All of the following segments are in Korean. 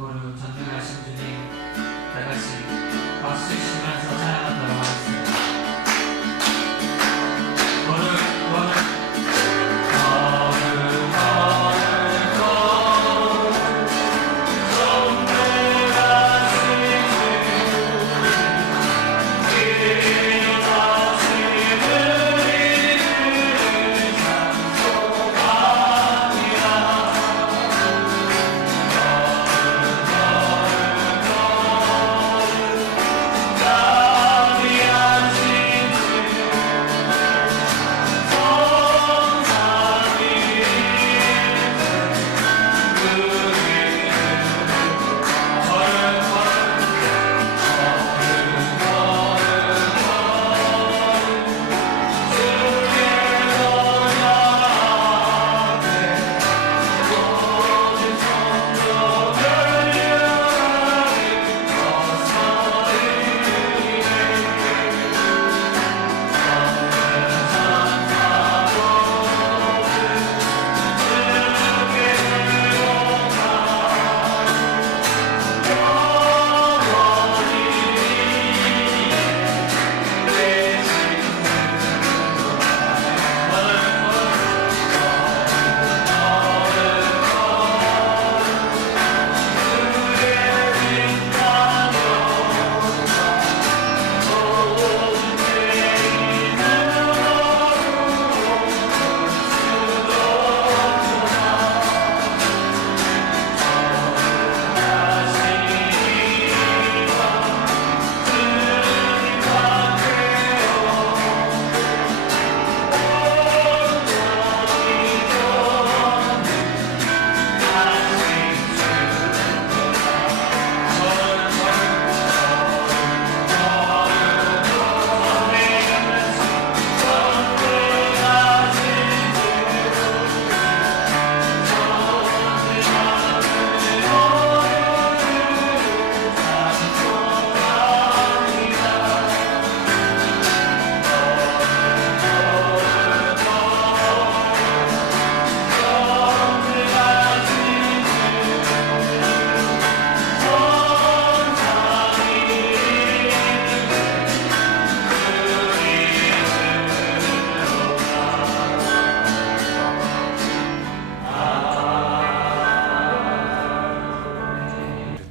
거룩 전능하신 주님, 다같이 박수 치면서 찬양하도록 하겠습니다. 거룩 거룩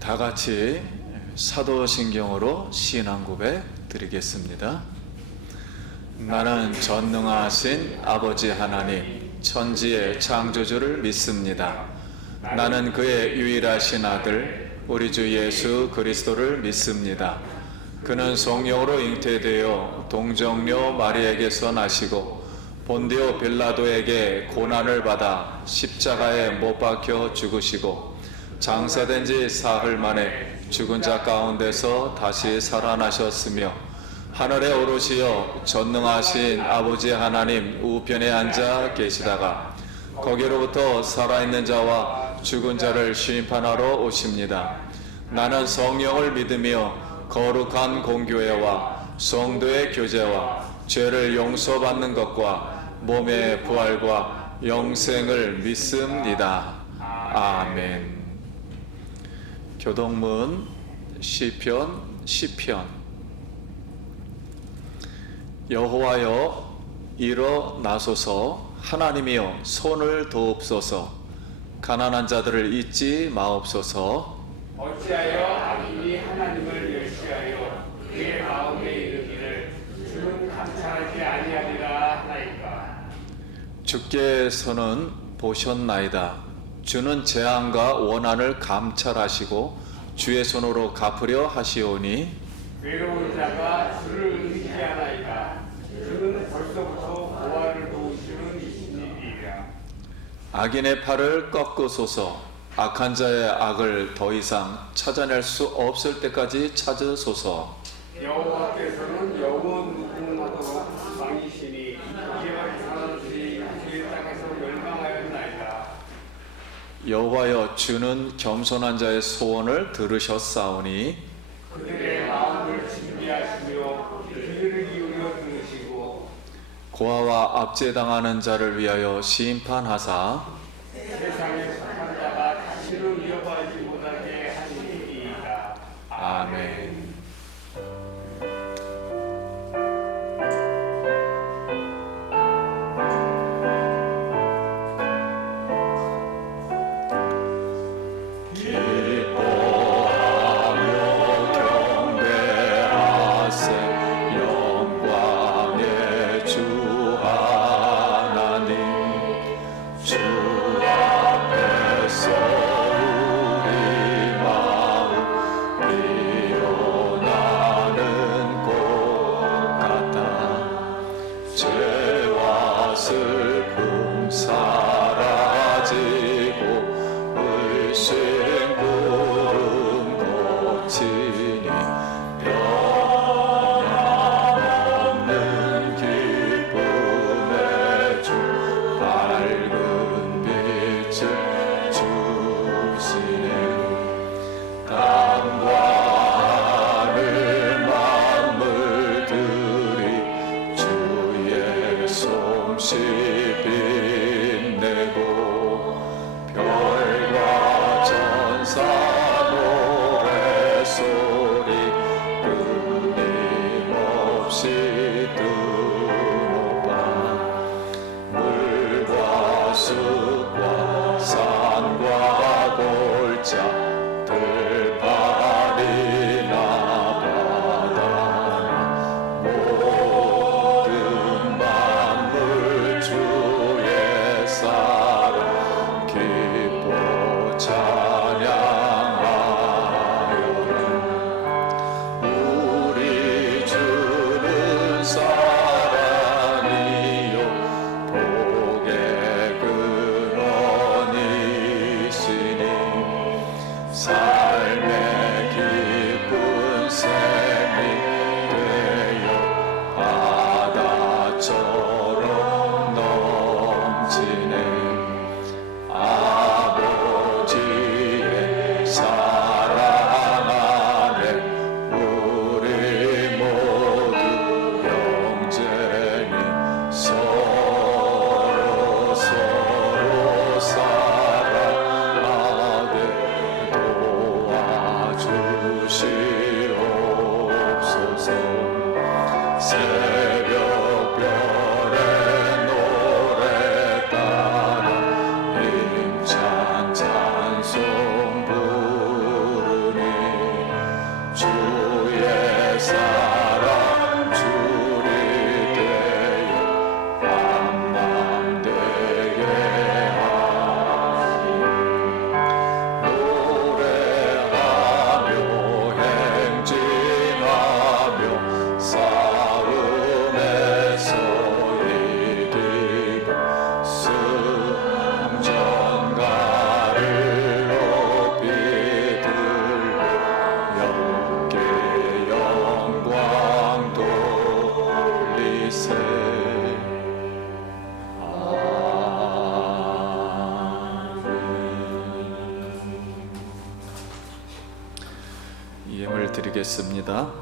다 같이 사도신경으로 신앙 고백 드리겠습니다. 나는 전능하신 아버지 하나님, 천지의 창조주를 믿습니다. 나는 그의 유일하신 아들, 우리 주 예수 그리스도를 믿습니다. 그는 성령으로 잉태되어 동정녀 마리에게서 나시고 본디오 빌라도에게 고난을 받아 십자가에 못 박혀 죽으시고 장사된 지 사흘 만에 죽은 자 가운데서 다시 살아나셨으며 하늘에 오르시어 전능하신 아버지 하나님 우편에 앉아 계시다가 거기로부터 살아있는 자와 죽은 자를 심판하러 오십니다. 나는 성령을 믿으며 거룩한 공교회와 성도의 교제와 죄를 용서받는 것과 몸의 부활과 영생을 믿습니다. 아멘. 교동문 시편 10편. 여호와여 일어나소서, 하나님이여 손을 도옵소서, 가난한 자들을 잊지 마옵소서. 어찌하여 악인이 하나님을 멸시하여 그의 마음에 이르기를 주는 감찰하지 아니하리라 하나이까. 주께서는 보셨나이다. 주는 재앙과 원한을 감찰하시고 주의 손으로 갚으려 하시오니 외로운 자가 주를 의지하나이다. 주는 벌써부터 보화를 도우시는 이신이니라. 악인의 팔을 꺾으소서, 악한 자의 악을 더 이상 찾아낼 수 없을 때까지 찾으소서. 여호와께서는 영원 무궁하도록 왕이시니 이와 이상한들이 주의 땅에서 멸망하였나이다. 여호와여 주는 겸손한 자의 소원을 들으셨사오니 그들의 마음을 진비하시며 귀를 기울여 들으시고 고아와 압제당하는 자를 위하여 심판하사 세상의 착한 자가 다시는 위협하지 못하게 슬픔 사라지고 의심 구름 거치니 변함없는 기쁨의 주 밝은 빛을 주시네. 땅과 하늘 만물들이 주의 솜씨 빛내고 별과 천사 노래소리 끊임없이 뜨노라. 물과 숲과 산과 골짜 들판이나 바다나 모든 만물 주의 사랑 기뻐 찬양하여라. 우리 주는 사랑이요 복의 근원이시니 삶의 깊은 샘이 되어 바다처럼 넘치네. 아버지의 사랑 안에 우리 모두 영쟁이 서로 사랑하되 도와주시옵소서. 새벽별의 노래 따라 힘찬 찬송 부르니 주의 사랑 줄이 되어 만남되게 하시니 노래하며 행진하며 싸움에서 이기고 승전가를 높이 들고 영께 영광 돌리세. 예물 드리겠습니다.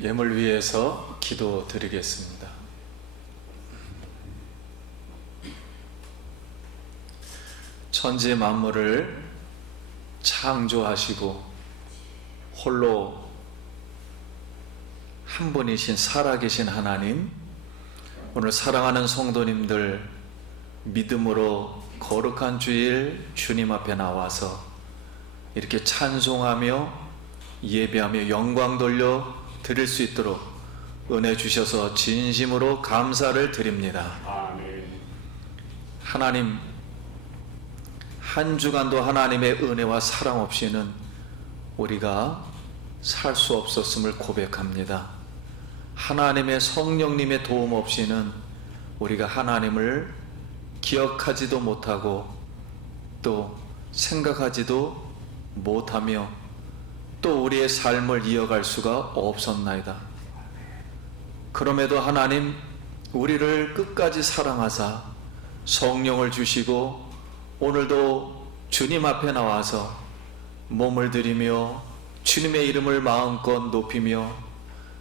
예물 위해서 기도드리겠습니다. 천지 만물을 창조하시고 홀로 한 분이신 살아계신 하나님, 오늘 사랑하는 성도님들 믿음으로 거룩한 주일 주님 앞에 나와서 이렇게 찬송하며 예배하며 영광 돌려 드릴 수 있도록 은혜 주셔서 진심으로 감사를 드립니다. 아멘. 하나님, 한 주간도 하나님의 은혜와 사랑 없이는 우리가 살 수 없었음을 고백합니다. 하나님의 성령님의 도움 없이는 우리가 하나님을 기억하지도 못하고 또 생각하지도 못하며 또 우리의 삶을 이어갈 수가 없었나이다. 그럼에도 하나님, 우리를 끝까지 사랑하사 성령을 주시고 오늘도 주님 앞에 나와서 몸을 드리며 주님의 이름을 마음껏 높이며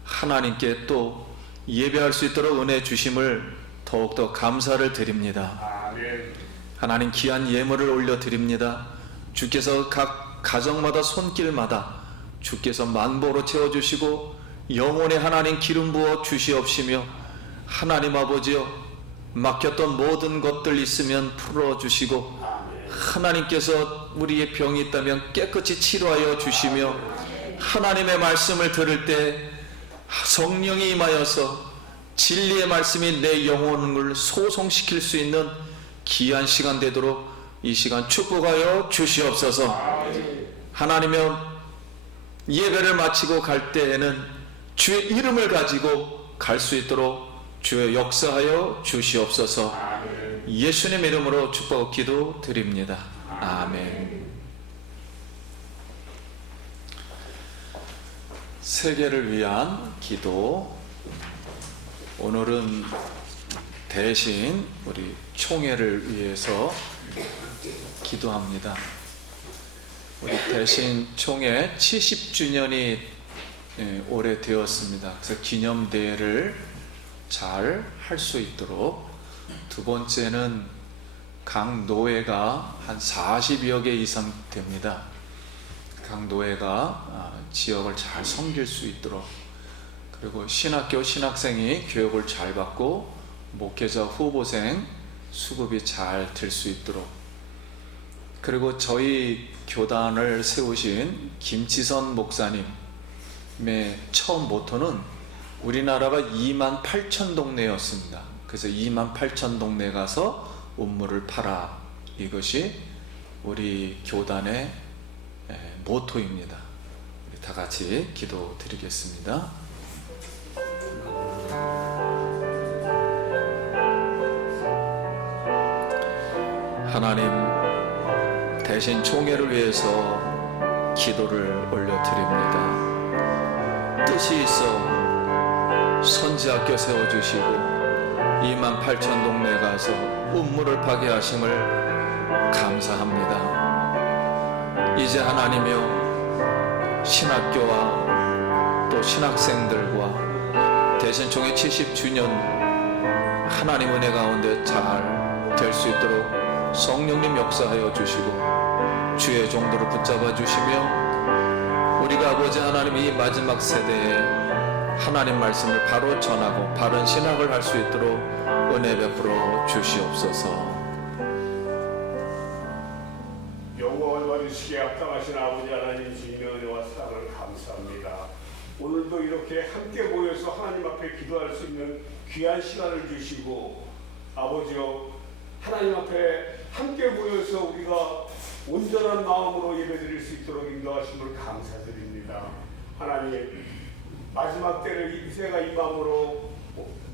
하나님께 또 예배할 수 있도록 은혜 주심을 더욱더 감사를 드립니다. 아멘. 하나님, 귀한 예물을 올려드립니다. 주께서 각 가정마다 손길마다 주께서 만보로 채워주시고 영혼에 하나님 기름 부어 주시옵시며 하나님 아버지여, 막혔던 모든 것들 있으면 풀어주시고 하나님께서 우리의 병이 있다면 깨끗이 치료하여 주시며 하나님의 말씀을 들을 때 성령이 임하여서 진리의 말씀이 내 영혼을 소송시킬 수 있는 귀한 시간 되도록 이 시간 축복하여 주시옵소서. 하나님의 예배를 마치고 갈 때에는 주의 이름을 가지고 갈 수 있도록 주의 역사하여 주시옵소서. 예수님 이름으로 축복 기도 드립니다. 아멘. 세계를 위한 기도. 오늘은 대신 우리 총회를 위해서 기도합니다. 우리 대신 총회 70주년이 올해 되었습니다. 그래서 기념대회를 잘 할 수 있도록, 두 번째는 각 노회가 한 40여 개 이상 됩니다. 각 노회가 지역을 잘 섬길 수 있도록, 그리고 신학교 신학생이 교육을 잘 받고 목회자 후보생 수급이 잘 될 수 있도록, 그리고 저희 교단을 세우신 김치선 목사님의 처음 모토는 우리나라가 28,000 동네였습니다. 그래서 28,000 동네 가서 운물을 팔아, 이것이 우리 교단의 모토입니다. 우리 다 같이 기도 드리겠습니다. 하나님, 대신 총회를 위해서 기도를 올려드립니다. 뜻이 있어 선지학교 세워주시고 28,000 동네 가서 운물을 파게 하심을 감사합니다. 이제 하나님이여, 신학교와 또 신학생들과 대신총회 70주년 하나님 은혜 가운데 잘 될 수 있도록 성령님 역사하여 주시고 주의 종도를 붙잡아 주시며 우리가 아버지 하나님 이 마지막 세대에 하나님 말씀을 바로 전하고 바른 신학을 할 수 있도록 은혜 베풀어 주시옵소서. 영광을 받으시기에 합당하신 아버지 하나님, 주님의 은혜와 사랑을 감사합니다. 오늘도 이렇게 함께 모여서 하나님 앞에 기도할 수 있는 귀한 시간을 주시고, 아버지여, 하나님 앞에 함께 모여서 우리가 온전한 마음으로 예배드릴 수 있도록 인도하심을 감사드립니다. 하나님, 마지막 때를 이 세가 임함으로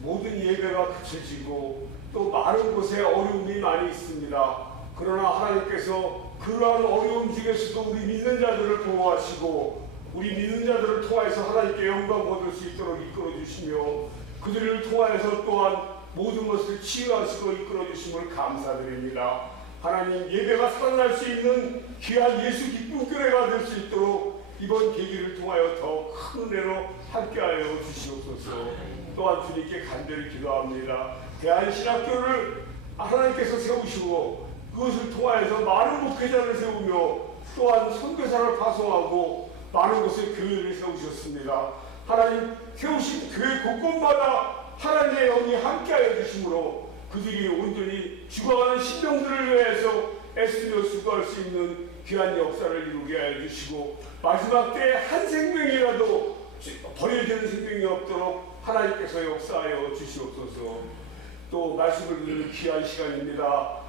모든 예배가 그쳐지고 또 많은 곳에 어려움이 많이 있습니다. 그러나 하나님께서 그러한 어려움 중에서도 우리 믿는 자들을 보호하시고 우리 믿는 자들을 통하여서 하나님께 영광 얻을 수 있도록 이끌어 주시며 그들을 통하여서 또한 모든 것을 치유하시고 이끌어 주심을 감사드립니다. 하나님, 예배가 살아날 수 있는 귀한 예수 기쁨교회가 될 수 있도록 이번 계기를 통하여 더 큰 은혜로 함께하여 주시옵소서. 또한 주님께 간절히 기도합니다. 대한신학교를 하나님께서 세우시고 그것을 통하여서 많은 목회자를 세우며 또한 선교사를 파송하고 많은 곳에 교회를 세우셨습니다. 하나님 세우신 교회 곳곳마다 하나님의 영이 함께하여 주심으로 그들이 온전히 죽어가는 신령들을 위해서 애쓰며 수고할 수 있는 귀한 역사를 이루게 하여 주시고 마지막 때에 한 생명이라도 버려지는 생명이 없도록 하나님께서 역사하여 주시옵소서. 또 말씀을 듣는 귀한 시간입니다.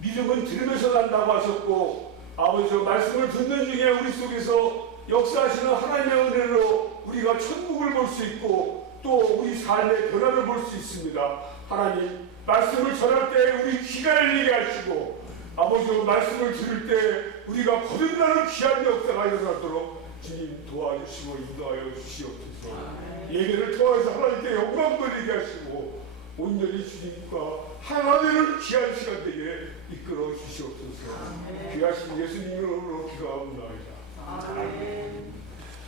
믿음은 들으면서 난다고 하셨고 아버지 말씀을 듣는 중에 우리 속에서 역사하시는 하나님의 은혜로 우리가 천국을 볼 수 있고 또 우리 삶의 변화를 볼 수 있습니다. 하나님 말씀을 전할 때 우리 귀가 열리게 하시고 아버지 말씀을 들을 때 우리가 거듭나는 귀한 역사가 일어나도록 주님 도와주시고 인도하여 주시옵소서. 예배를 통해서 하나님께 영광 돌리게 하시고 온전히 주님과 하나 되는 귀한 시간 되게 이끌어 주시옵소서. 귀하신 예수님으로 기도하옵나이다.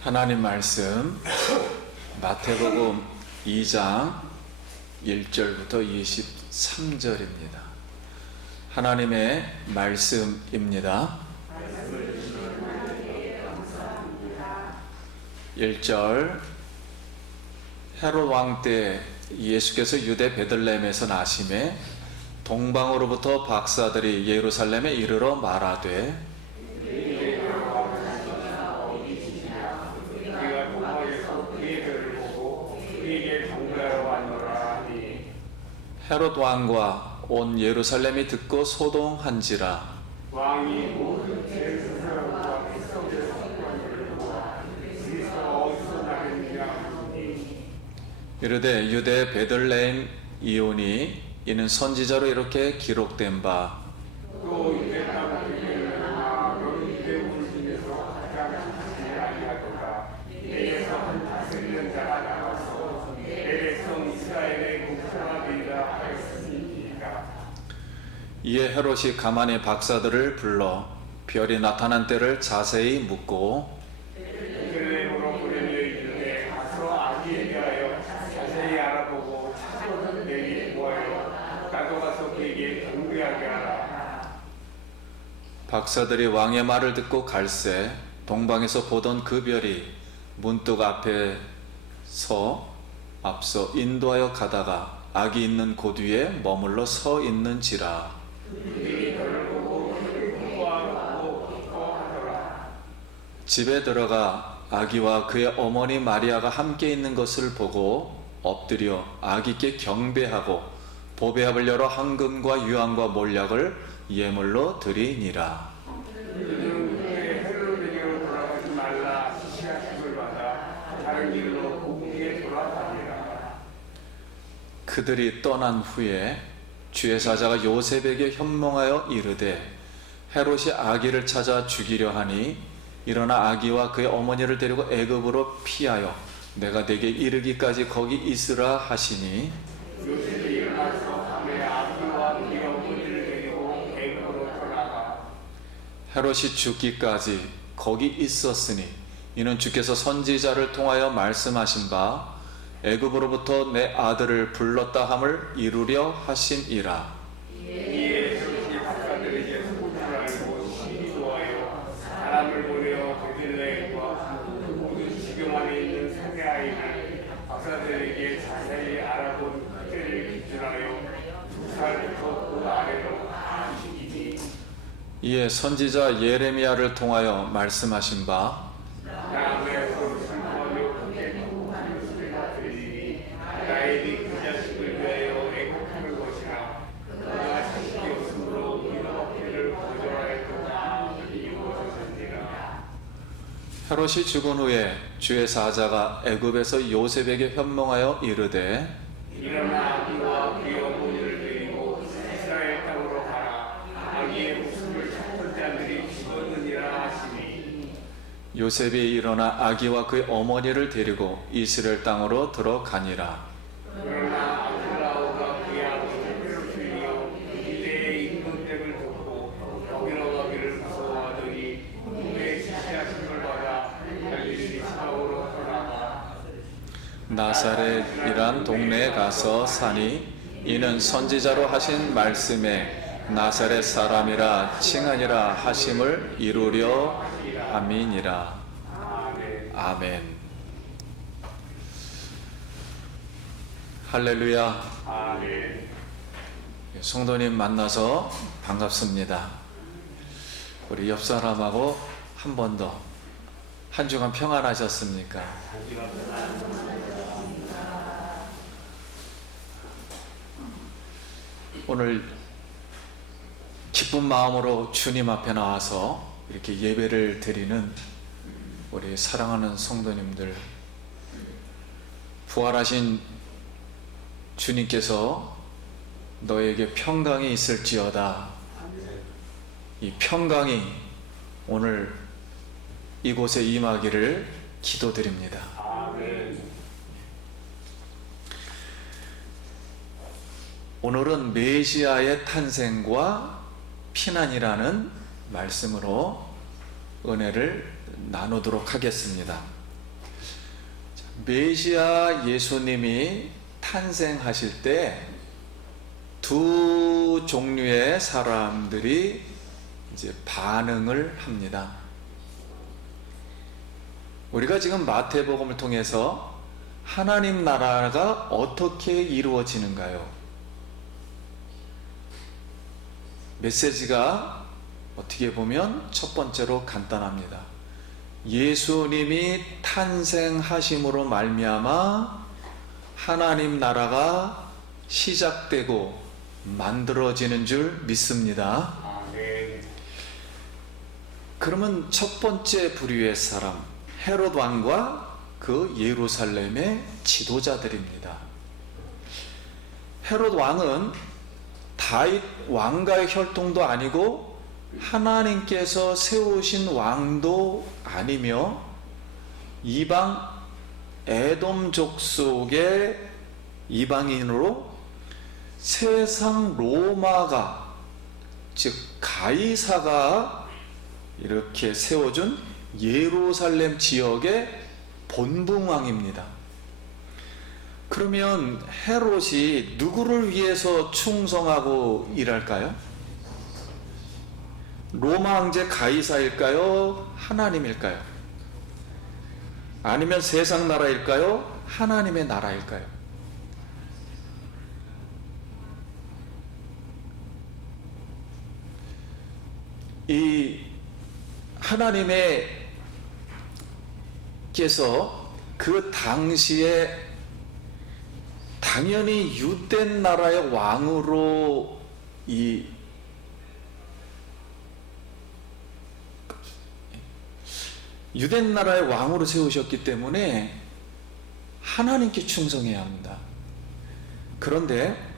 하나님 말씀 마태복음 2장 1절부터 23절입니다. 하나님의 말씀입니다. 1절 헤롯 왕 때 예수께서 유대 베들레헴에서 나심에 동방으로부터 박사들이 예루살렘에 이르러 말하되 헤롯 왕과 온 예루살렘이 듣고 소동한지라 왕이 모든 제사장과 백성의 사건을 보아 그리스도가 어디서 나겠느냐 하니 이르되 유대 베들레헴 이온이 이는 선지자로 이렇게 기록된 바 또 유대 땅에는 너는 유대 물 중에서 가장 착하지 아니하도다. 내게서 한 다스리는 자가 나와서 내 백성 이스라엘의 목자가 되리라 하였으니이다. 이에 헤롯이 가만히 박사들을 불러 별이 나타난 때를 자세히 묻고 베들레헴으로 보내며 이르되 가서 아기에 대하여 자세히 알아보고 찾아오는 내게 보아요. 나도 가서 그에게 경배하게 하라. 박사들이 왕의 말을 듣고 갈새 동방에서 보던 그 별이 문득 앞서 인도하여 가다가 아기 있는 곳 위에 머물러 서 있는지라 집에 들어가 아기와 그의 어머니 마리아가 함께 있는 것을 보고 엎드려 아기께 경배하고 보배합을 열어 황금과 유황과 몰약을 예물로 드리니라. 그는 헤롯에게로 돌아가지 말라 지시하심을 받아 다른 길로 고국에 돌아가니라. 그들이 떠난 후에 주의 사자가 요셉에게 현몽하여 이르되 헤롯이 아기를 찾아 죽이려 하니 일어나 아기와 그의 어머니를 데리고 애굽으로 피하여 내가 네게 이르기까지 거기 있으라 하시니 요셉이 일어나서 밤에 아기와 그의 어머니를 데리고 애굽으로 떠나가 헤롯이 죽기까지 거기 있었으니 이는 주께서 선지자를 통하여 말씀하신 바 애굽으로부터 내 아들을 불렀다 함을 이루려 하심이라. 이에 헤롯이 박사들에게 소문을 알고 심히 좋아하여 사람을 보내어 베들레헴과 그 모든 지경 안에 있는 상의 아이를 박사들에게 자세히 알아본 그때를 기준하여 2살부터 그 아래로 다 시키니 이에 선지자 예레미야를 통하여 말씀하신 바 다음에 서로 슬퍼하며 크게 통곡하는 소리가 들리니 나에게 그 자식을 위하여 애곡하는 것이라 그가 자식이 없으므로 우리가 어깨를 거절하였도다 이루어졌느니라. 헤롯이 죽은 후에 주의 사자가 애굽에서 요셉에게 현몽하여 이르되 일어나 아기와 그의 어머니를 데리고 이스라엘 땅으로 가라. 아기의 목숨을 찾던 자들이 죽었느니라 하시니 요셉이 일어나 아기와 그의 어머니를 데리고 이스라엘 땅으로 들어가니라. 그러나 아들라오가 그의 아버지 헤롯을 이어 이때의 임금됨을 듣고 거기로 가기를 무서워하더니 누구의 지시하심을 받아 갈릴리 지방으로 떠나가 나사렛이란 동네에 가서 사니 이는 선지자로 하신 말씀에 나사렛 사람이라 칭하니라 하심을 이루려 함이니라. 아멘. 할렐루야. 아멘. 성도님 만나서 반갑습니다. 우리 옆 사람하고 한 번 더, 한 주간 평안하셨습니까? 오늘 기쁜 마음으로 주님 앞에 나와서 이렇게 예배를 드리는 우리 사랑하는 성도님들, 부활하신 주님께서 너에게 평강이 있을지어다. 이 평강이 오늘 이곳에 임하기를 기도드립니다. 아멘. 오늘은 메시아의 탄생과 피난이라는 말씀으로 은혜를 나누도록 하겠습니다. 메시아 예수님이 탄생하실 때 두 종류의 사람들이 이제 반응을 합니다. 우리가 지금 마태복음을 통해서 하나님 나라가 어떻게 이루어지는가요? 메시지가 어떻게 보면 첫 번째로 간단합니다. 예수님이 탄생하심으로 말미암아 하나님 나라가 시작되고 만들어지는 줄 믿습니다. 아멘. 그러면 첫 번째 부류의 사람, 헤롯 왕과 그 예루살렘의 지도자들입니다. 헤롯 왕은 다윗 왕가의 혈통도 아니고 하나님께서 세우신 왕도 아니며 이방 에돔족 속의 이방인으로 세상 로마가, 즉 가이사가 이렇게 세워준 예루살렘 지역의 본붕왕입니다. 그러면 헤롯이 누구를 위해서 충성하고 일할까요? 로마 황제 가이사일까요? 하나님일까요? 아니면 세상 나라일까요? 하나님의 나라일까요? 이 하나님께서 그 당시에 당연히 유대 나라의 왕으로 이 유대 나라의 왕으로 세우셨기 때문에 하나님께 충성해야 합니다. 그런데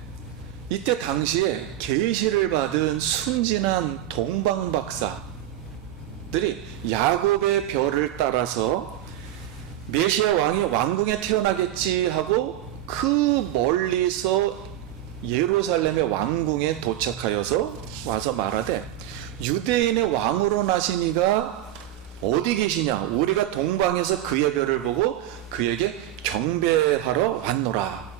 이때 당시에 계시를 받은 순진한 동방 박사들이 야곱의 별을 따라서 메시아 왕이 왕궁에 태어나겠지 하고 그 멀리서 예루살렘의 왕궁에 도착하여서 와서 말하되 유대인의 왕으로 나신 이가 어디 계시냐? 우리가 동방에서 그의 별을 보고 그에게 경배하러 왔노라.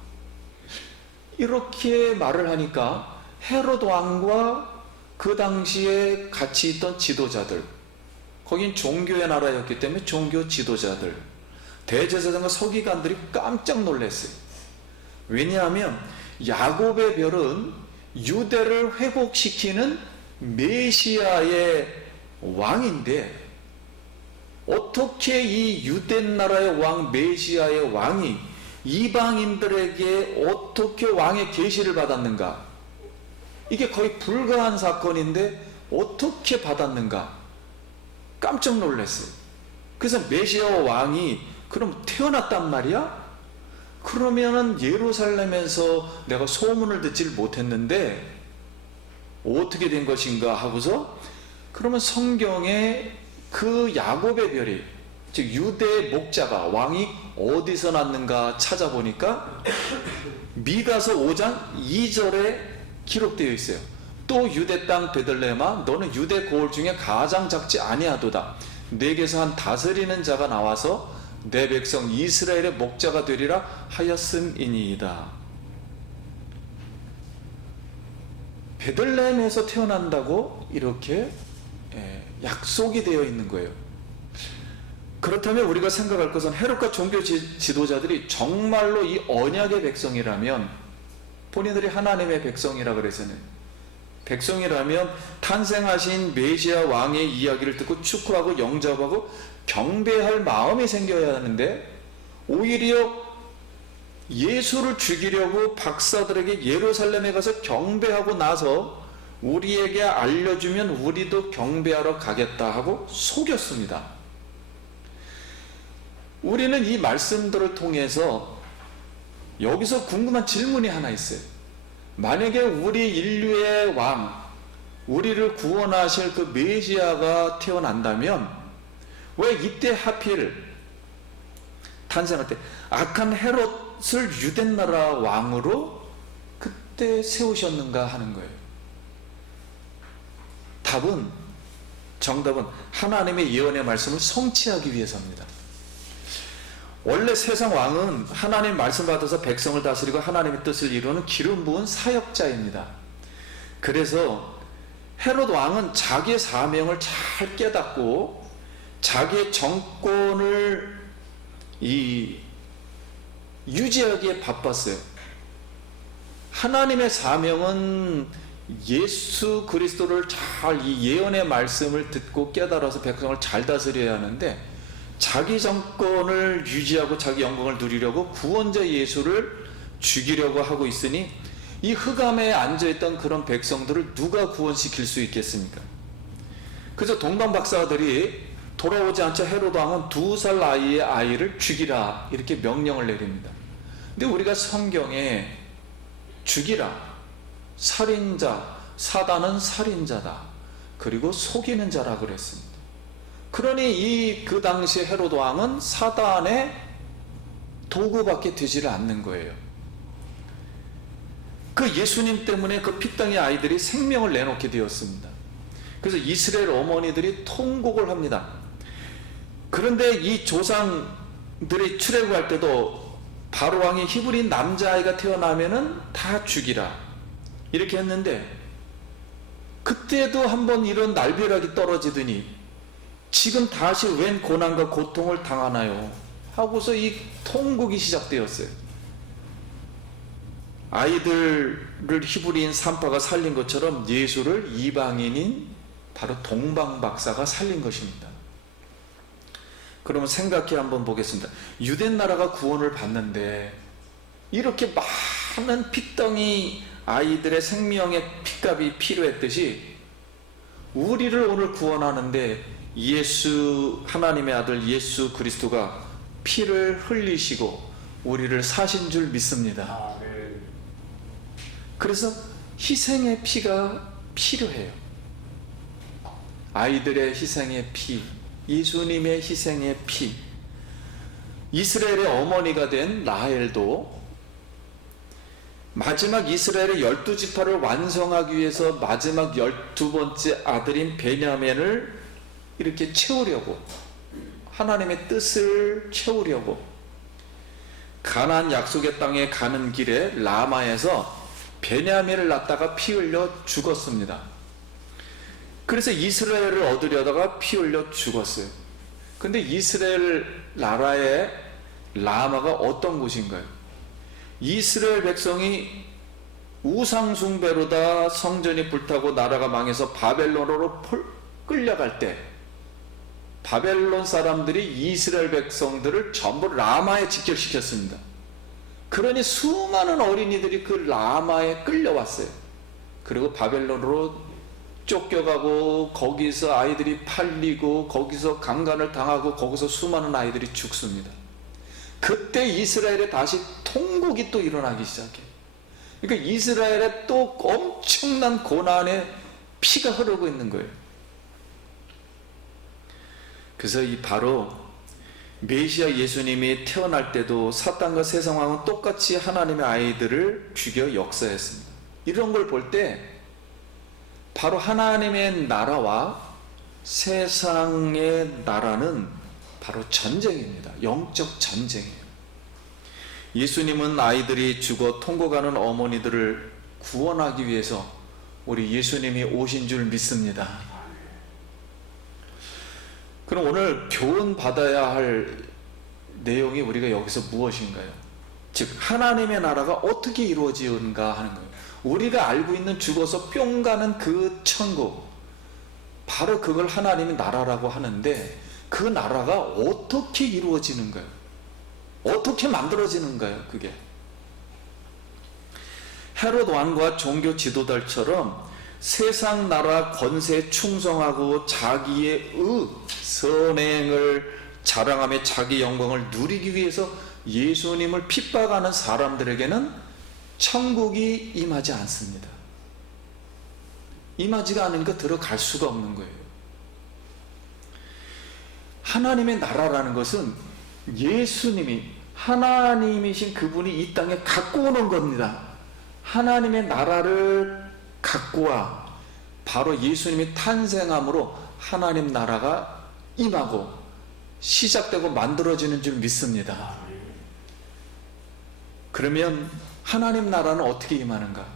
이렇게 말을 하니까 헤롯 왕과 그 당시에 같이 있던 지도자들, 거긴 종교의 나라였기 때문에 종교 지도자들, 대제사장과 서기관들이 깜짝 놀랐어요. 왜냐하면 야곱의 별은 유대를 회복시키는 메시아의 왕인데 어떻게 이 유대 나라의 왕 메시아의 왕이 이방인들에게 어떻게 왕의 계시를 받았는가? 이게 거의 불가한 사건인데 어떻게 받았는가? 깜짝 놀랐어요. 그래서 메시아 왕이 그럼 태어났단 말이야? 그러면은 예루살렘에서 내가 소문을 듣질 못했는데 어떻게 된 것인가 하고서 그러면 성경에 그 야곱의 별이, 즉 유대의 목자가 왕이 어디서 났는가 찾아보니까 미가서 5장 2절에 기록되어 있어요. 또 유대 땅 베들레헴아 너는 유대 고을 중에 가장 작지 아니하도다. 내게서 한 다스리는 자가 나와서 내 백성 이스라엘의 목자가 되리라 하였음이니이다. 베들레헴에서 태어난다고 이렇게 약속이 되어 있는 거예요. 그렇다면 우리가 생각할 것은 헤롯과 종교 지도자들이 정말로 이 언약의 백성이라면, 본인들이 하나님의 백성이라 그래서는, 백성이라면 탄생하신 메시아 왕의 이야기를 듣고 축구하고 영접하고 경배할 마음이 생겨야 하는데, 오히려 예수를 죽이려고 박사들에게 예루살렘에 가서 경배하고 나서 우리에게 알려주면 우리도 경배하러 가겠다 하고 속였습니다. 우리는 이 말씀들을 통해서 여기서 궁금한 질문이 하나 있어요. 만약에 우리 인류의 왕, 우리를 구원하실 그 메시아가 태어난다면 왜 이때 하필 탄생할 때 악한 헤롯을 유대나라 왕으로 그때 세우셨는가 하는 거예요. 정답은 하나님의 예언의 말씀을 성취하기 위해서입니다. 원래 세상 왕은 하나님 말씀 받아서 백성을 다스리고 하나님의 뜻을 이루는 기름 부은 사역자입니다. 그래서 헤롯 왕은 자기의 사명을 잘 깨닫고 자기의 정권을 유지하기에 바빴어요. 하나님의 사명은 예수 그리스도를 잘, 이 예언의 말씀을 듣고 깨달아서 백성을 잘 다스려야 하는데, 자기 정권을 유지하고 자기 영광을 누리려고 구원자 예수를 죽이려고 하고 있으니 이 흑암에 앉아있던 그런 백성들을 누가 구원시킬 수 있겠습니까? 그래서 동방 박사들이 돌아오지 않자 헤롯 왕은 2살 나이의 아이를 죽이라 이렇게 명령을 내립니다. 근데 우리가 성경에 죽이라, 살인자, 사단은 살인자다, 그리고 속이는 자라 그랬습니다. 그러니 그 당시 헤롯 왕은 사단의 도구밖에 되지를 않는 거예요. 그 예수님 때문에 그 핏덩이 아이들이 생명을 내놓게 되었습니다. 그래서 이스라엘 어머니들이 통곡을 합니다. 그런데 이 조상들이 출애굽할 때도 바로 왕이 히브리 남자아이가 태어나면은 다 죽이라 이렇게 했는데, 그때도 한번 이런 날벼락이 떨어지더니 지금 다시 웬 고난과 고통을 당하나요 하고서 이 통곡이 시작되었어요. 아이들을 히브리인 산파가 살린 것처럼 예수를 이방인인 바로 동방 박사가 살린 것입니다. 그러면 생각해 한번 보겠습니다. 유대 나라가 구원을 받는데 이렇게 많은 핏덩이 아이들의 생명의 핏값이 필요했듯이 우리를 오늘 구원하는데 하나님의 아들 예수 그리스도가 피를 흘리시고 우리를 사신 줄 믿습니다. 그래서 희생의 피가 필요해요. 아이들의 희생의 피, 예수님의 희생의 피. 이스라엘의 어머니가 된 라헬도 마지막 이스라엘의 12지파를 완성하기 위해서 마지막 12번째 아들인 베냐민을 이렇게 채우려고, 하나님의 뜻을 채우려고 가나안 약속의 땅에 가는 길에 라마에서 베냐민을 낳다가 피 흘려 죽었습니다. 그래서 이스라엘을 얻으려다가 피 흘려 죽었어요. 근데 이스라엘 나라의 라마가 어떤 곳인가요? 이스라엘 백성이 우상숭배로다 성전이 불타고 나라가 망해서 바벨론으로 끌려갈 때 바벨론 사람들이 이스라엘 백성들을 전부 라마에 직결시켰습니다. 그러니 수많은 어린이들이 그 라마에 끌려왔어요. 그리고 바벨론으로 쫓겨가고 거기서 아이들이 팔리고 거기서 강간을 당하고 거기서 수많은 아이들이 죽습니다. 그때 이스라엘에 다시 통곡이 또 일어나기 시작해요. 그러니까 이스라엘에 또 엄청난 고난의 피가 흐르고 있는 거예요. 그래서 바로 메시아 예수님이 태어날 때도 사탄과 세상 왕은 똑같이 하나님의 아이들을 죽여 역사했습니다. 이런 걸 볼 때 바로 하나님의 나라와 세상의 나라는 바로 전쟁입니다. 영적 전쟁이에요. 예수님은 아이들이 죽어 통곡하는 어머니들을 구원하기 위해서 우리 예수님이 오신 줄 믿습니다. 그럼 오늘 교훈 받아야 할 내용이 우리가 여기서 무엇인가요? 즉 하나님의 나라가 어떻게 이루어지는가 하는 거예요. 우리가 알고 있는 죽어서 뿅 가는 그 천국, 바로 그걸 하나님의 나라라고 하는데 그 나라가 어떻게 이루어지는 거예요? 어떻게 만들어지는 거예요? 그게 헤롯 왕과 종교 지도자처럼 세상 나라 권세에 충성하고 자기의 선행을 자랑하며 자기 영광을 누리기 위해서 예수님을 핍박하는 사람들에게는 천국이 임하지 않습니다. 임하지가 않으니까 들어갈 수가 없는 거예요. 하나님의 나라라는 것은 예수님이, 하나님이신 그분이 이 땅에 갖고 오는 겁니다. 하나님의 나라를 갖고 와, 바로 예수님이 탄생함으로 하나님 나라가 임하고 시작되고 만들어지는 줄 믿습니다. 그러면 하나님 나라는 어떻게 임하는가?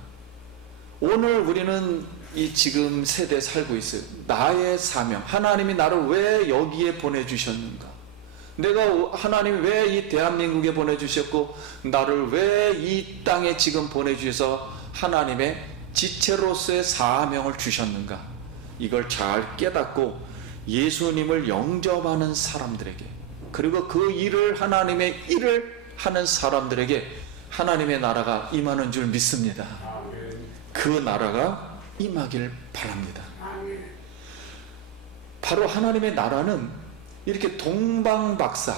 오늘 우리는 이 지금 세대에 살고 있어요. 나의 사명, 하나님이 나를 왜 여기에 보내주셨는가? 내가 하나님이 왜 이 대한민국에 보내주셨고 나를 왜 이 땅에 지금 보내주셔서 하나님의 지체로서의 사명을 주셨는가? 이걸 잘 깨닫고 예수님을 영접하는 사람들에게, 그리고 그 일을, 하나님의 일을 하는 사람들에게 하나님의 나라가 임하는 줄 믿습니다. 그 나라가 임하길 바랍니다. 바로 하나님의 나라는 이렇게 동방박사,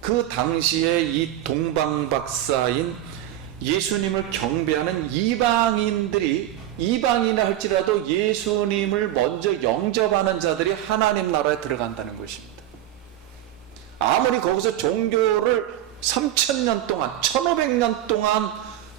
그 당시에 이 동방박사인 예수님을 경배하는 이방인들이, 이방인이라 할지라도 예수님을 먼저 영접하는 자들이 하나님 나라에 들어간다는 것입니다. 아무리 거기서 종교를 3000년 동안, 1500년 동안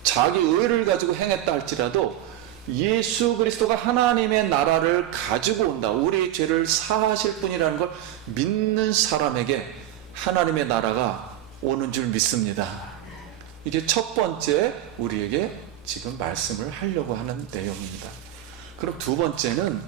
자기 의를 가지고 행했다 할지라도 예수 그리스도가 하나님의 나라를 가지고 온다, 우리의 죄를 사하실 분이라는 걸 믿는 사람에게 하나님의 나라가 오는 줄 믿습니다. 이게 첫 번째 우리에게 지금 말씀을 하려고 하는 내용입니다. 그럼 두 번째는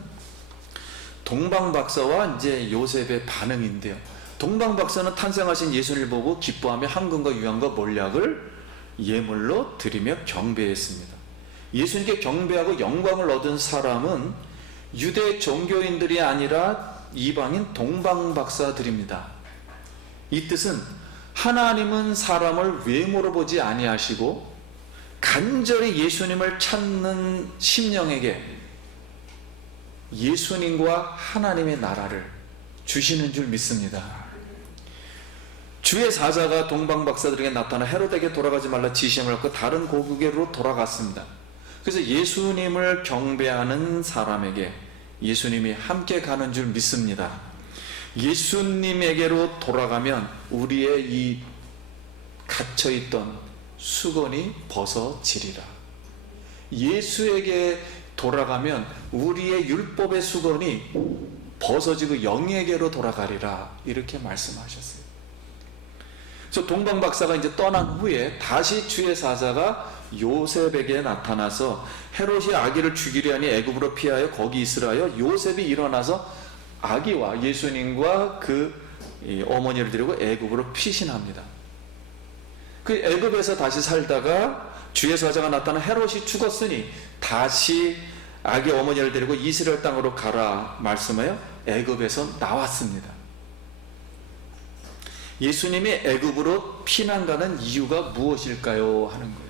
동방박사와 이제 요셉의 반응인데요. 동방박사는 탄생하신 예수를 보고 기뻐하며 황금과 유황과 몰약을 예물로 드리며 경배했습니다. 예수님께 경배하고 영광을 얻은 사람은 유대 종교인들이 아니라 이방인 동방박사들입니다. 이 뜻은 하나님은 사람을 외모로 보지 아니하시고 간절히 예수님을 찾는 심령에게 예수님과 하나님의 나라를 주시는 줄 믿습니다. 주의 사자가 동방박사들에게 나타나 헤롯에게 돌아가지 말라 지시함을 받고 다른 고국으로 돌아갔습니다. 그래서 예수님을 경배하는 사람에게 예수님이 함께 가는 줄 믿습니다. 예수님에게로 돌아가면 우리의 이 갇혀있던 수건이 벗어지리라. 예수에게 돌아가면 우리의 율법의 수건이 벗어지고 영에게로 돌아가리라, 이렇게 말씀하셨어요. 그래서 동방박사가 이제 떠난 후에 다시 주의 사자가 요셉에게 나타나서 헤롯이 아기를 죽이려 하니 애굽으로 피하여 거기 있으라 하여 요셉이 일어나서 아기와 예수님과 그 어머니를 데리고 애굽으로 피신합니다. 그 애굽에서 다시 살다가 주의 사자가 나타나 헤롯이 죽었으니 다시 아기 어머니를 데리고 이스라엘 땅으로 가라 말씀하여 애굽에서 나왔습니다. 예수님이 애굽으로 피난 가는 이유가 무엇일까요? 하는 거예요.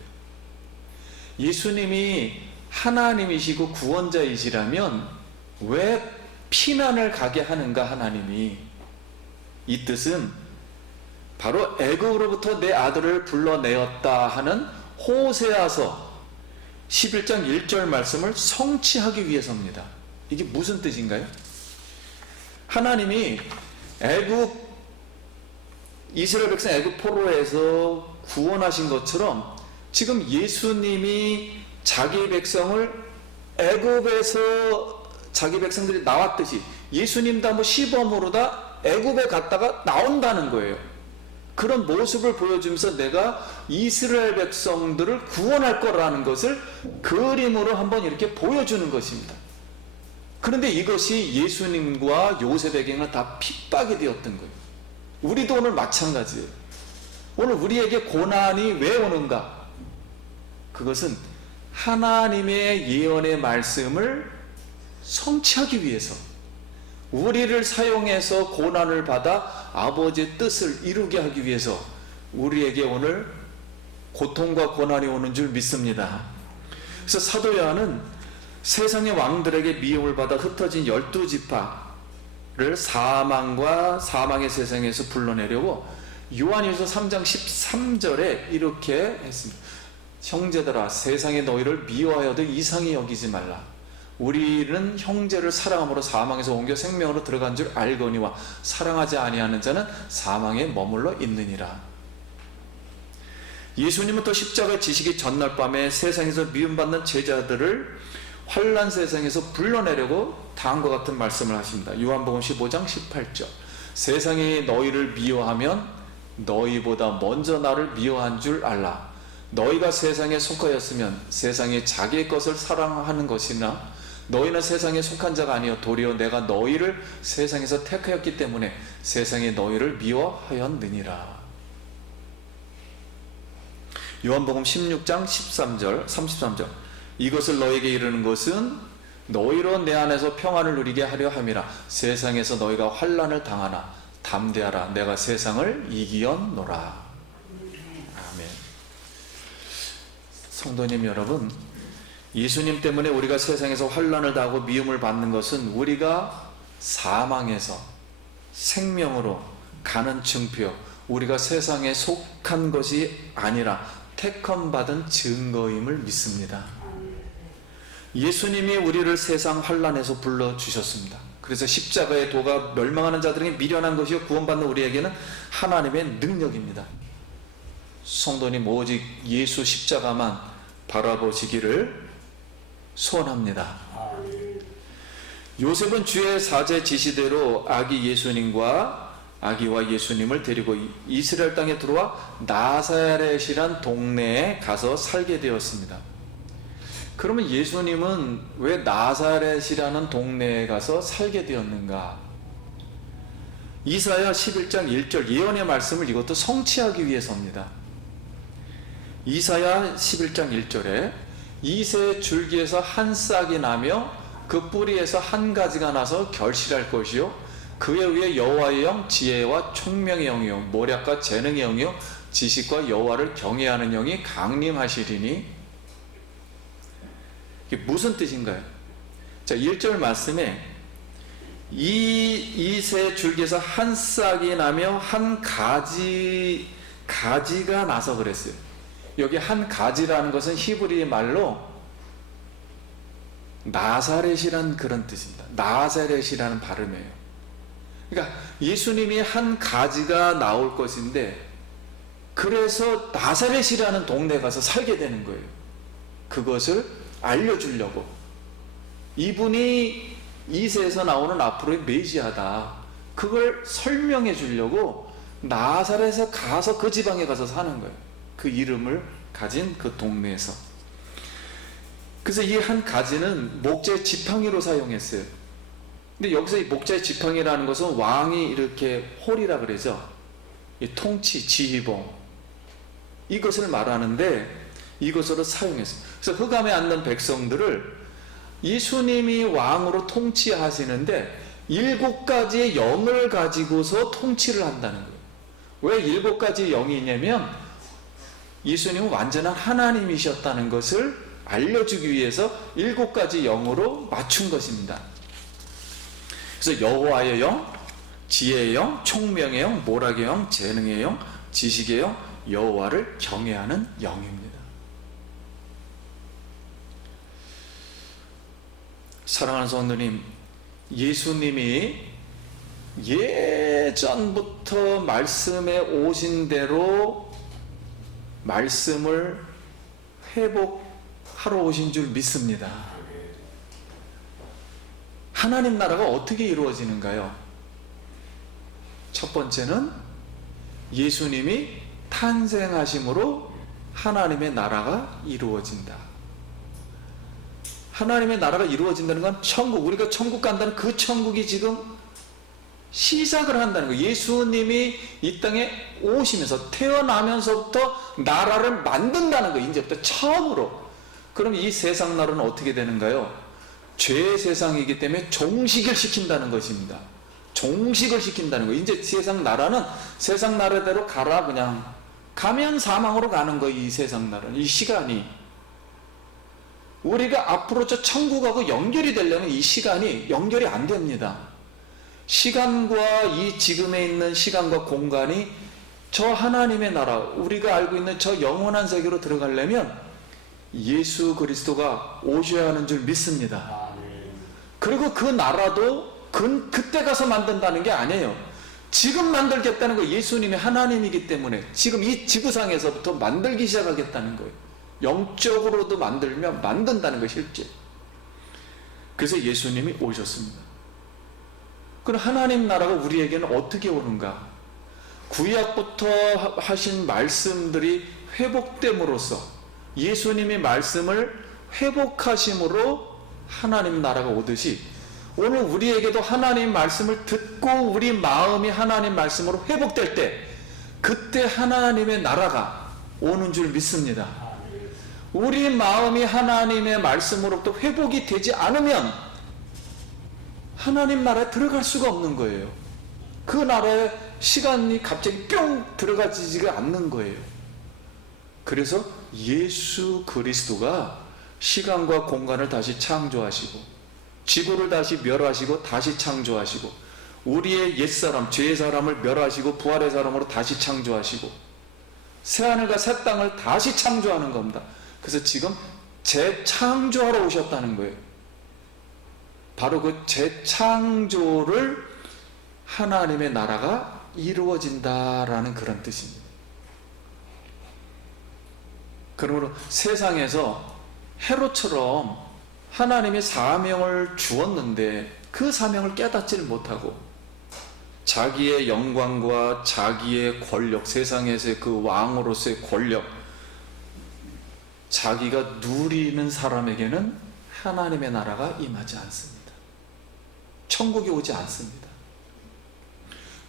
예수님이 하나님이시고 구원자이시라면 왜 피난을 가게 하는가? 하나님이, 이 뜻은 바로 애굽으로부터 내 아들을 불러내었다 하는 호세아서 11장 1절 말씀을 성취하기 위해서입니다. 이게 무슨 뜻인가요? 하나님이 애굽, 이스라엘 백성 애굽 포로에서 구원하신 것처럼 지금 예수님이 자기 백성을 애굽에서 자기 백성들이 나왔듯이 예수님도 한번 시범으로 다 애굽에 갔다가 나온다는 거예요. 그런 모습을 보여주면서 내가 이스라엘 백성들을 구원할 거라는 것을 그림으로 한번 이렇게 보여주는 것입니다. 그런데 이것이 예수님과 요셉에게는 다 핍박이 되었던 거예요. 우리도 오늘 마찬가지예요. 오늘 우리에게 고난이 왜 오는가? 그것은 하나님의 예언의 말씀을 성취하기 위해서, 우리를 사용해서 고난을 받아 아버지의 뜻을 이루게 하기 위해서 우리에게 오늘 고통과 고난이 오는 줄 믿습니다. 그래서 사도 요한은 세상의 왕들에게 미움을 받아 흩어진 12지파를 사망과 사망의 세상에서 불러내려고 요한일서 3장 13절에 이렇게 했습니다. 형제들아, 세상에 너희를 미워하여도 이상히 여기지 말라. 우리는 형제를 사랑함으로 사망에서 옮겨 생명으로 들어간 줄 알거니와 사랑하지 아니하는 자는 사망에 머물러 있느니라. 예수님은 또 십자가 지시기 전날 밤에 세상에서 미움받는 제자들을 환난 세상에서 불러내려고 다음과 같은 말씀을 하십니다. 요한복음 15장 18절. 세상이 너희를 미워하면 너희보다 먼저 나를 미워한 줄 알라. 너희가 세상에 속하였으면 세상이 자기의 것을 사랑하는 것이나 너희는 세상에 속한 자가 아니요 도리어 내가 너희를 세상에서 택하였기 때문에 세상이 너희를 미워하였느니라. 요한복음 16장 13절 33절. 이것을 너희에게 이르는 것은 너희로 내 안에서 평안을 누리게 하려 함이라. 세상에서 너희가 환난을 당하나 담대하라. 내가 세상을 이기었노라. 아멘. 성도님 여러분, 예수님 때문에 우리가 세상에서 환난을 당하고 미움을 받는 것은 우리가 사망에서 생명으로 가는 증표, 우리가 세상에 속한 것이 아니라 택함 받은 증거임을 믿습니다. 예수님이 우리를 세상 환난에서 불러주셨습니다. 그래서 십자가의 도가 멸망하는 자들에게 미련한 것이요 구원받는 우리에게는 하나님의 능력입니다. 성도님 오직 예수 십자가만 바라보시기를 소원합니다. 요셉은 주의 사제 지시대로 아기 예수님과 아기와 예수님을 데리고 이스라엘 땅에 들어와 나사렛이란 동네에 가서 살게 되었습니다. 그러면 예수님은 왜 나사렛이라는 동네에 가서 살게 되었는가? 이사야 11장 1절 예언의 말씀을 이것도 성취하기 위해서입니다. 이사야 11장 1절에 이새 줄기에서 한 싹이 나며 그 뿌리에서 한 가지가 나서 결실할 것이요 그에 의해 여호와의 영 지혜와 총명의 영이요 모략과 재능의 영이요 지식과 여호와를 경외하는 영이 강림하시리니. 이게 무슨 뜻인가요? 자, 1절 말씀에 이새 줄기에서 한 싹이 나며 한 가지가 나서 그랬어요. 여기 한 가지라는 것은 히브리 말로 나사렛이란 그런 뜻입니다. 나사렛이라는 발음이에요. 그러니까 예수님이 한 가지가 나올 것인데 그래서 나사렛이라는 동네에 가서 살게 되는 거예요. 그것을 알려주려고. 이분이 이새에서 나오는 앞으로의 메시아다. 그걸 설명해 주려고 나사렛에 가서 그 지방에 가서 사는 거예요. 그 이름을 가진 그 동네에서. 그래서 이 한 가지는 목자의 지팡이로 사용했어요. 근데 여기서 이 목자의 지팡이라는 것은 왕이 이렇게 홀이라 그러죠. 이 통치, 지휘봉 이것을 말하는데 이것으로 사용했어요. 그래서 흑암에 앉는 백성들을 예수님이 왕으로 통치하시는데 7가지의 영을 가지고서 통치를 한다는 거예요. 왜 7가지의 영이 있냐면 예수님은 완전한 하나님이셨다는 것을 알려주기 위해서 7가지 영으로 맞춘 것입니다. 그래서 여호와의 영, 지혜의 영, 총명의 영, 모략의 영, 재능의 영, 지식의 영, 여호와를 경외하는 영입니다. 사랑하는 성도님, 예수님이 예전부터 말씀에 오신 대로 말씀을 회복하러 오신 줄 믿습니다. 하나님 나라가 어떻게 이루어지는가요? 첫 번째는 예수님이 탄생하심으로 하나님의 나라가 이루어진다. 하나님의 나라가 이루어진다는 건 천국, 우리가 천국 간다는 그 천국이 지금 시작을 한다는 거예요. 예수님이 이 땅에 오시면서 태어나면서부터 나라를 만든다는 거예요. 이제부터 처음으로. 그럼 이 세상 나라는 어떻게 되는가요? 죄의 세상이기 때문에 종식을 시킨다는 것입니다. 종식을 시킨다는 거예요. 이제 세상 나라는 세상 나라대로 가라, 그냥 가면 사망으로 가는 거예요. 이 세상 나라는, 이 시간이. 우리가 앞으로 저 천국하고 연결이 되려면 이 시간이 연결이 안 됩니다. 시간과 이 지금에 있는 시간과 공간이 저 하나님의 나라, 우리가 알고 있는 저 영원한 세계로 들어가려면 예수 그리스도가 오셔야 하는 줄 믿습니다. 그리고 그 나라도 그때 가서 만든다는 게 아니에요. 지금 만들겠다는 거. 예수님이 하나님이기 때문에 지금 이 지구상에서부터 만들기 시작하겠다는 거예요. 영적으로도 만든다는 거, 실제. 그래서 예수님이 오셨습니다. 그럼 하나님 나라가 우리에게는 어떻게 오는가? 구약부터 하신 말씀들이 회복됨으로써, 예수님이 말씀을 회복하심으로 하나님 나라가 오듯이, 오늘 우리에게도 하나님 말씀을 듣고 우리 마음이 하나님 말씀으로 회복될 때, 그때 하나님의 나라가 오는 줄 믿습니다. 우리 마음이 하나님의 말씀으로부터 회복이 되지 않으면 하나님 나라에 들어갈 수가 없는 거예요. 그 나라에 시간이 갑자기 뿅 들어가지가 않는 거예요. 그래서 예수 그리스도가 시간과 공간을 다시 창조하시고, 지구를 다시 멸하시고 다시 창조하시고, 우리의 옛사람, 죄의 사람을 멸하시고 부활의 사람으로 다시 창조하시고, 새하늘과 새 땅을 다시 창조하는 겁니다. 그래서 지금 재창조하러 오셨다는 거예요. 바로 그 재창조를 하나님의 나라가 이루어진다라는 그런 뜻입니다. 그러므로 세상에서 헤롯처럼 하나님의 사명을 주었는데 그 사명을 깨닫지를 못하고 자기의 영광과 자기의 권력, 세상에서의 그 왕으로서의 권력, 자기가 누리는 사람에게는 하나님의 나라가 임하지 않습니다. 천국이 오지 않습니다.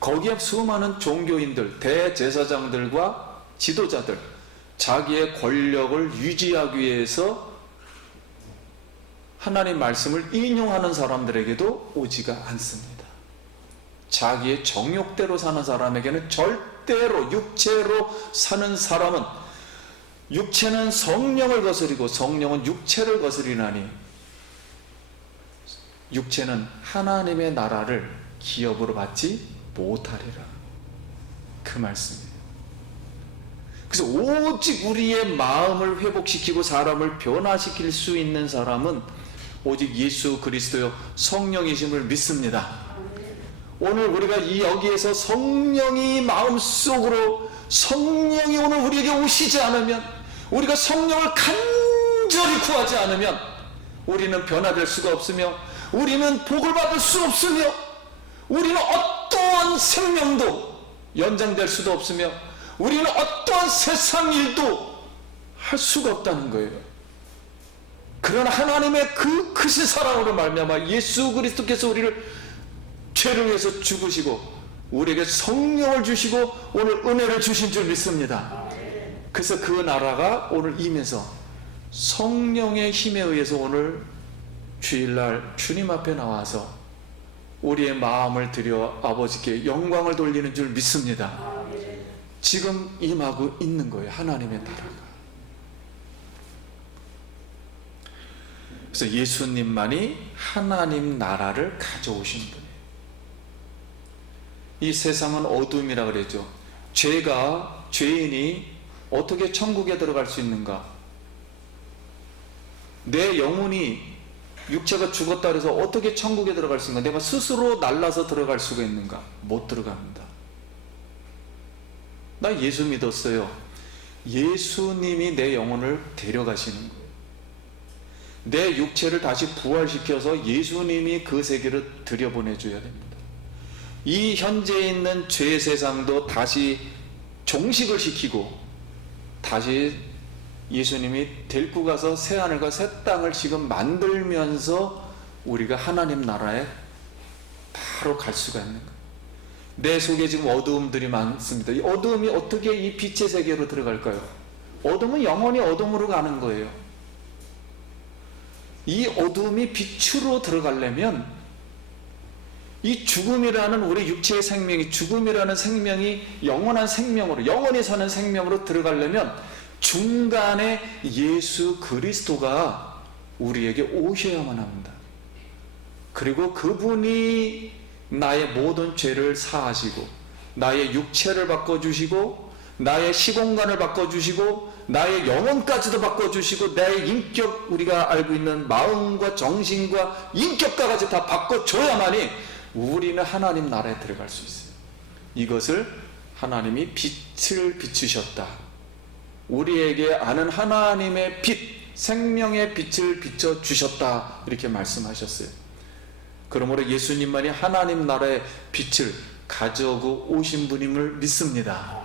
거기에 수많은 종교인들, 대제사장들과 지도자들, 자기의 권력을 유지하기 위해서 하나님 말씀을 인용하는 사람들에게도 오지가 않습니다. 자기의 정욕대로 사는 사람에게는 절대로, 육체로 사는 사람은, 육체는 성령을 거스리고 성령은 육체를 거스리나니 육체는 하나님의 나라를 기업으로 받지 못하리라. 그 말씀이에요. 그래서 오직 우리의 마음을 회복시키고 사람을 변화시킬 수 있는 사람은 오직 예수 그리스도요 성령이심을 믿습니다. 오늘 우리가 여기에서 성령이 마음속으로, 성령이 오늘 우리에게 오시지 않으면, 우리가 성령을 간절히 구하지 않으면 우리는 변화될 수가 없으며, 우리는 복을 받을 수 없으며, 우리는 어떠한 생명도 연장될 수도 없으며, 우리는 어떠한 세상 일도 할 수가 없다는 거예요. 그러나 하나님의 그 크신 사랑으로 말미암아 예수 그리스도께서 우리를 죄를 위해서 죽으시고 우리에게 성령을 주시고 오늘 은혜를 주신 줄 믿습니다. 그래서 그 나라가 오늘 임해서 성령의 힘에 의해서 오늘 주일날 주님 앞에 나와서 우리의 마음을 들여 아버지께 영광을 돌리는 줄 믿습니다. 지금 임하고 있는 거예요, 하나님의 나라가. 그래서 예수님만이 하나님 나라를 가져오신 분이에요. 이 세상은 어둠이라 그랬죠. 죄인이 어떻게 천국에 들어갈 수 있는가? 내 영혼이, 육체가 죽었다 그래서 어떻게 천국에 들어갈 수 있는가? 내가 스스로 날라서 들어갈 수가 있는가? 못 들어갑니다. 나 예수 믿었어요. 예수님이 내 영혼을 데려가시는 거예요. 내 육체를 다시 부활시켜서 예수님이 그 세계를 들여보내줘야 됩니다. 이 현재 있는 죄 세상도 다시 종식을 시키고 다시 예수님이 데리고 가서 새하늘과 새 땅을 지금 만들면서 우리가 하나님 나라에 바로 갈 수가 있는 거예요. 내 속에 지금 어두움들이 많습니다. 이 어두움이 어떻게 이 빛의 세계로 들어갈까요? 어둠은 영원히 어둠으로 가는 거예요. 이 어둠이 빛으로 들어가려면 이 죽음이라는 우리 육체의 생명이, 죽음이라는 생명이 영원한 생명으로, 영원히 사는 생명으로 들어가려면 중간에 예수 그리스도가 우리에게 오셔야만 합니다. 그리고 그분이 나의 모든 죄를 사하시고 나의 육체를 바꿔주시고 나의 시공간을 바꿔주시고 나의 영혼까지도 바꿔주시고 나의 인격, 우리가 알고 있는 마음과 정신과 인격까지 다 바꿔줘야만이 우리는 하나님 나라에 들어갈 수 있어요. 이것을 하나님이 빛을 비추셨다. 우리에게 아는 하나님의 빛, 생명의 빛을 비춰주셨다. 이렇게 말씀하셨어요. 그러므로 예수님만이 하나님 나라의 빛을 가져오고 오신 분임을 믿습니다.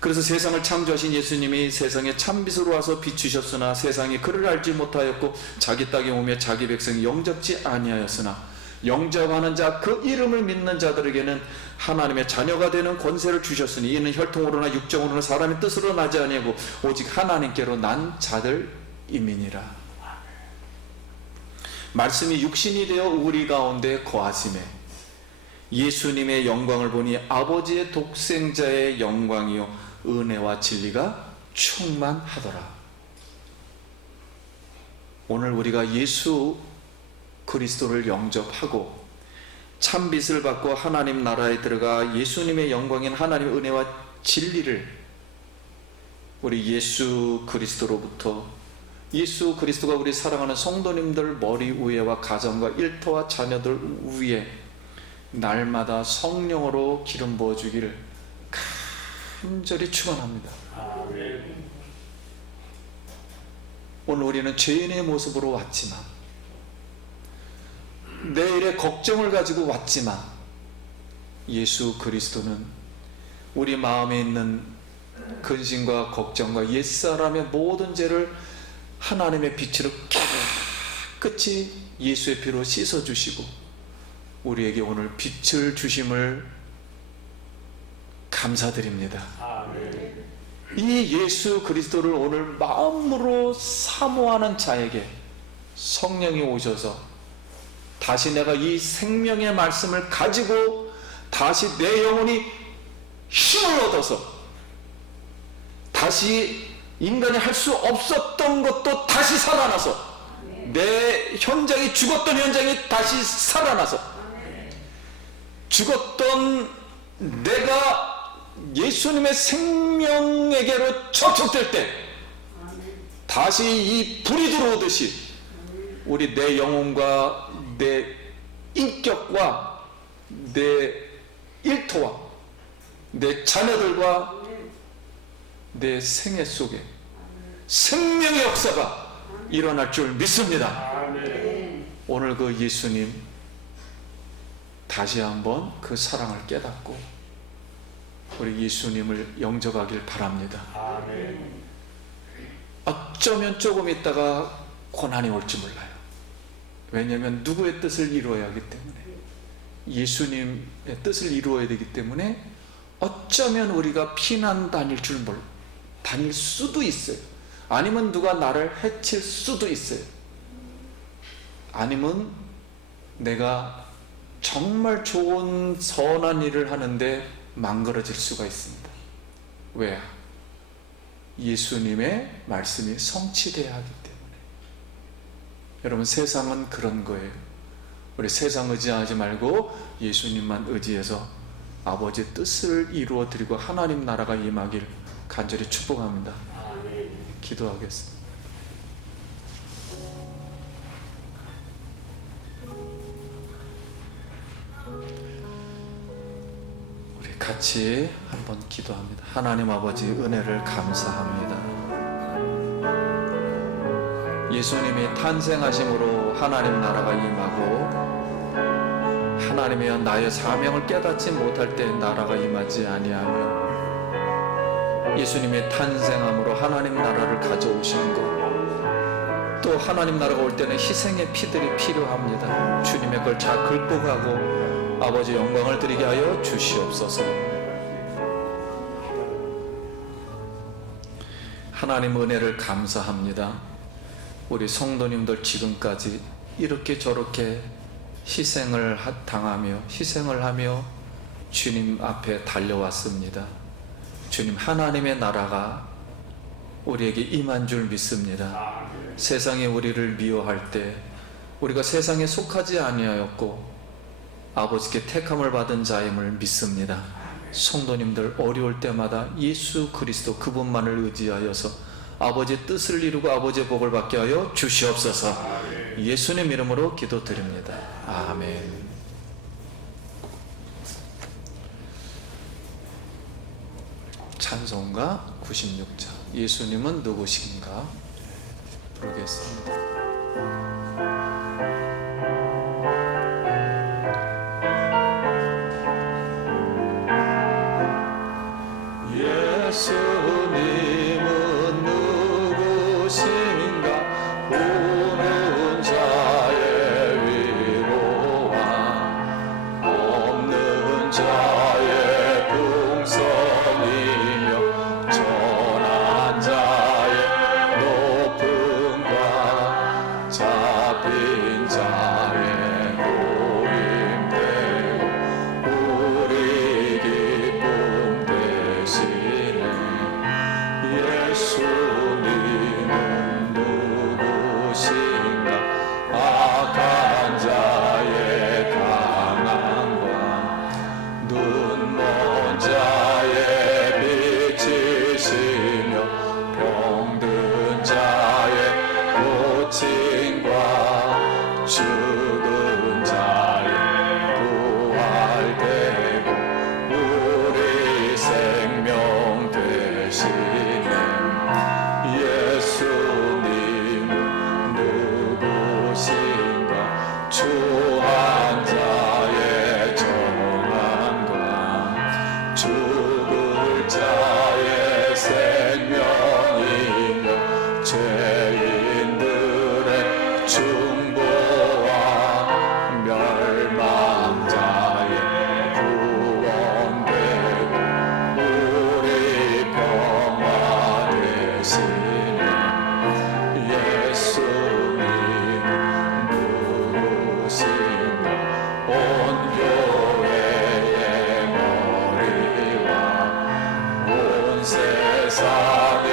그래서 세상을 창조하신 예수님이 세상에 참빛으로 와서 비추셨으나 세상이 그를 알지 못하였고 자기 땅에 오며 자기 백성이 영접지 아니하였으나 영접하는 자, 그 이름을 믿는 자들에게는 하나님의 자녀가 되는 권세를 주셨으니 이는 혈통으로나 육정으로나 사람의 뜻으로 나지 아니하고 오직 하나님께로 난 자들임이니라. 말씀이 육신이 되어 우리 가운데 거하심에 예수님의 영광을 보니 아버지의 독생자의 영광이요 은혜와 진리가 충만하더라. 오늘 우리가 예수 그리스도를 영접하고 참빛을 받고 하나님 나라에 들어가 예수님의 영광인 하나님의 은혜와 진리를 우리 예수 그리스도로부터, 예수 그리스도가 우리 사랑하는 성도님들 머리 위에와 가정과 일터와 자녀들 위에 날마다 성령으로 기름 부어주기를 간절히 축원합니다. 오늘 우리는 죄인의 모습으로 왔지만, 내일의 걱정을 가지고 왔지만, 예수 그리스도는 우리 마음에 있는 근심과 걱정과 옛사람의 모든 죄를 하나님의 빛으로 깨끗이 예수의 피로 씻어주시고 우리에게 오늘 빛을 주심을 감사드립니다. 이 예수 그리스도를 오늘 마음으로 사모하는 자에게 성령이 오셔서 다시 내가 이 생명의 말씀을 가지고 다시 내 영혼이 힘을 얻어서 다시 인간이 할 수 없었던 것도 다시 살아나서 내 현장이, 죽었던 현장이 다시 살아나서 죽었던 내가 예수님의 생명에게로 접촉될 때 다시 이 불이 들어오듯이 우리 내 영혼과 내 인격과 내 일터와 내 자녀들과 내 생애 속에 생명의 역사가 일어날 줄 믿습니다. 오늘 그 예수님 다시 한번 그 사랑을 깨닫고 우리 예수님을 영접하길 바랍니다. 어쩌면 조금 있다가 고난이 올지 몰라요. 왜냐하면 누구의 뜻을 이루어야 하기 때문에, 예수님의 뜻을 이루어야 되기 때문에 어쩌면 우리가 피난 다닐 수도 있어요. 아니면 누가 나를 해칠 수도 있어요. 아니면 내가 정말 좋은 선한 일을 하는데 망가질 수가 있습니다. 왜? 예수님의 말씀이 성취되어야 하기 때문에. 여러분, 세상은 그런 거예요. 우리 세상 의지하지 말고 예수님만 의지해서 아버지의 뜻을 이루어 드리고 하나님 나라가 임하길 간절히 축복합니다. 기도하겠습니다. 우리 같이 한번 기도합니다. 하나님 아버지, 은혜를 감사합니다. 예수님이 탄생하심으로 하나님 나라가 임하고 하나님이여 나의 사명을 깨닫지 못할 때 나라가 임하지 아니하며 예수님의 탄생함으로 하나님 나라를 가져오시는 것, 또 하나님 나라가 올 때는 희생의 피들이 필요합니다. 주님의 걸 잘 긁고 가고 아버지 영광을 드리게 하여 주시옵소서. 하나님 은혜를 감사합니다. 우리 성도님들 지금까지 이렇게 저렇게 희생을 당하며 희생을 하며 주님 앞에 달려왔습니다. 주님, 하나님의 나라가 우리에게 임한 줄 믿습니다. 세상이 우리를 미워할 때 우리가 세상에 속하지 아니하였고 아버지께 택함을 받은 자임을 믿습니다. 성도님들 어려울 때마다 예수 그리스도 그분만을 의지하여서 아버지의 뜻을 이루고 아버지의 복을 받게 하여 주시옵소서. 예수님 이름으로 기도드립니다. 아멘. 찬송가 96자 예수님은 누구신가 부르겠습니다. 예수님은 누구신가 오는 자의 위로와 없는 자의 풍성이며 전한 자의 높음과 잡힌 자의 노임되고 우리 기쁨 되시네. 예수님은 누구신가 악한 자의 강한 광 눈먼 자의 빛이시며 병든 자의 고침과 죽은 자의 부활되고 우리 생명 되시네. 예수님은 누구신가 주 한 자의 정한과 죽을 자의 생명이며 죄인들의 중보와 멸망자의 구원되고 우리 평화 되시네. 예수님은 누구신가 온 교회의 머리와 온 세상의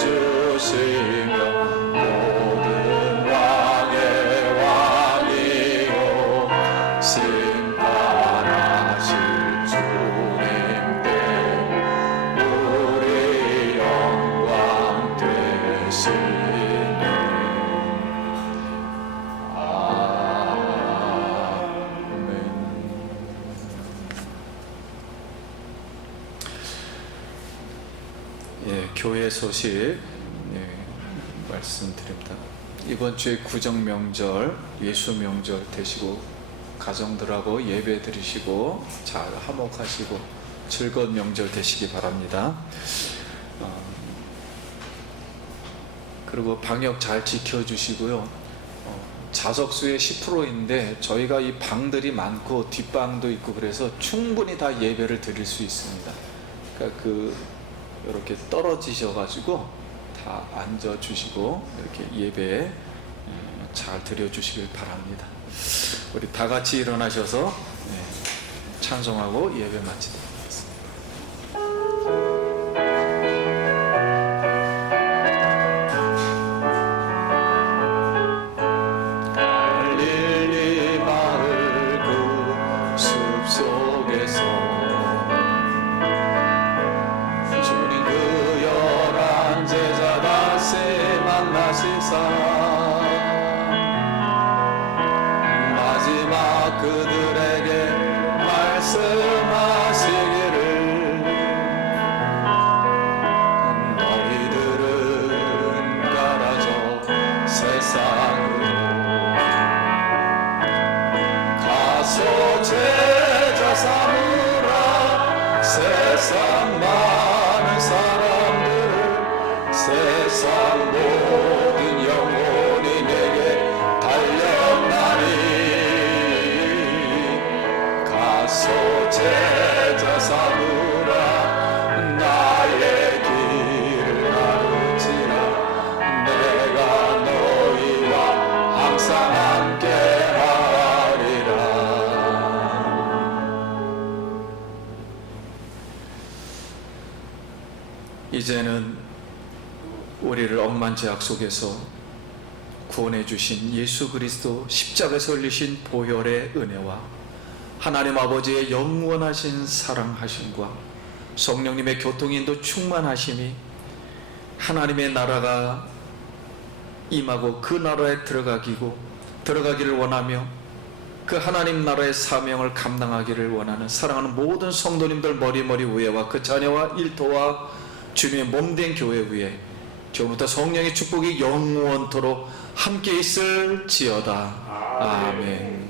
구주시며 모든 왕의 왕이요 심판하실 주님 되고 우리 영광 되시네. 아멘. 예, 교회 소식 말씀드립니다. 이번 주에 구정 명절, 예수 명절 되시고 가정들하고 예배 드리시고 잘 화목하시고 즐거운 명절 되시기 바랍니다. 그리고 방역 잘 지켜주시고요. 좌석수의 10%인데 저희가 이 방들이 많고 뒷방도 있고 그래서 충분히 다 예배를 드릴 수 있습니다. 그러니까 이렇게 떨어지셔가지고 다 앉아주시고 이렇게 예배 잘 드려주시길 바랍니다. 우리 다 같이 일어나셔서 찬송하고 예배 마치도록 하겠습니다. 갈릴리 마을 그 숲속에서 주님 그 11 제자 다시 만나시사 마지막 그들에게 말씀하시기를 너희들은 가라져 세상으로 가서 제자 삼으라 세상 많은 이제는 우리를 억만 죄악 속에서 구원해 주신 예수 그리스도 십자가에서 흘리신 보혈의 은혜와 하나님 아버지의 영원하신 사랑하심과 성령님의 교통인도 충만하심이 하나님의 나라가 임하고 그 나라에 들어가기를 원하며 그 하나님 나라의 사명을 감당하기를 원하는 사랑하는 모든 성도님들 머리 위에와 그 자녀와 일터와 주님의 몸된 교회 위에 지금부터 성령의 축복이 영원토록 함께 있을지어다. 아멘.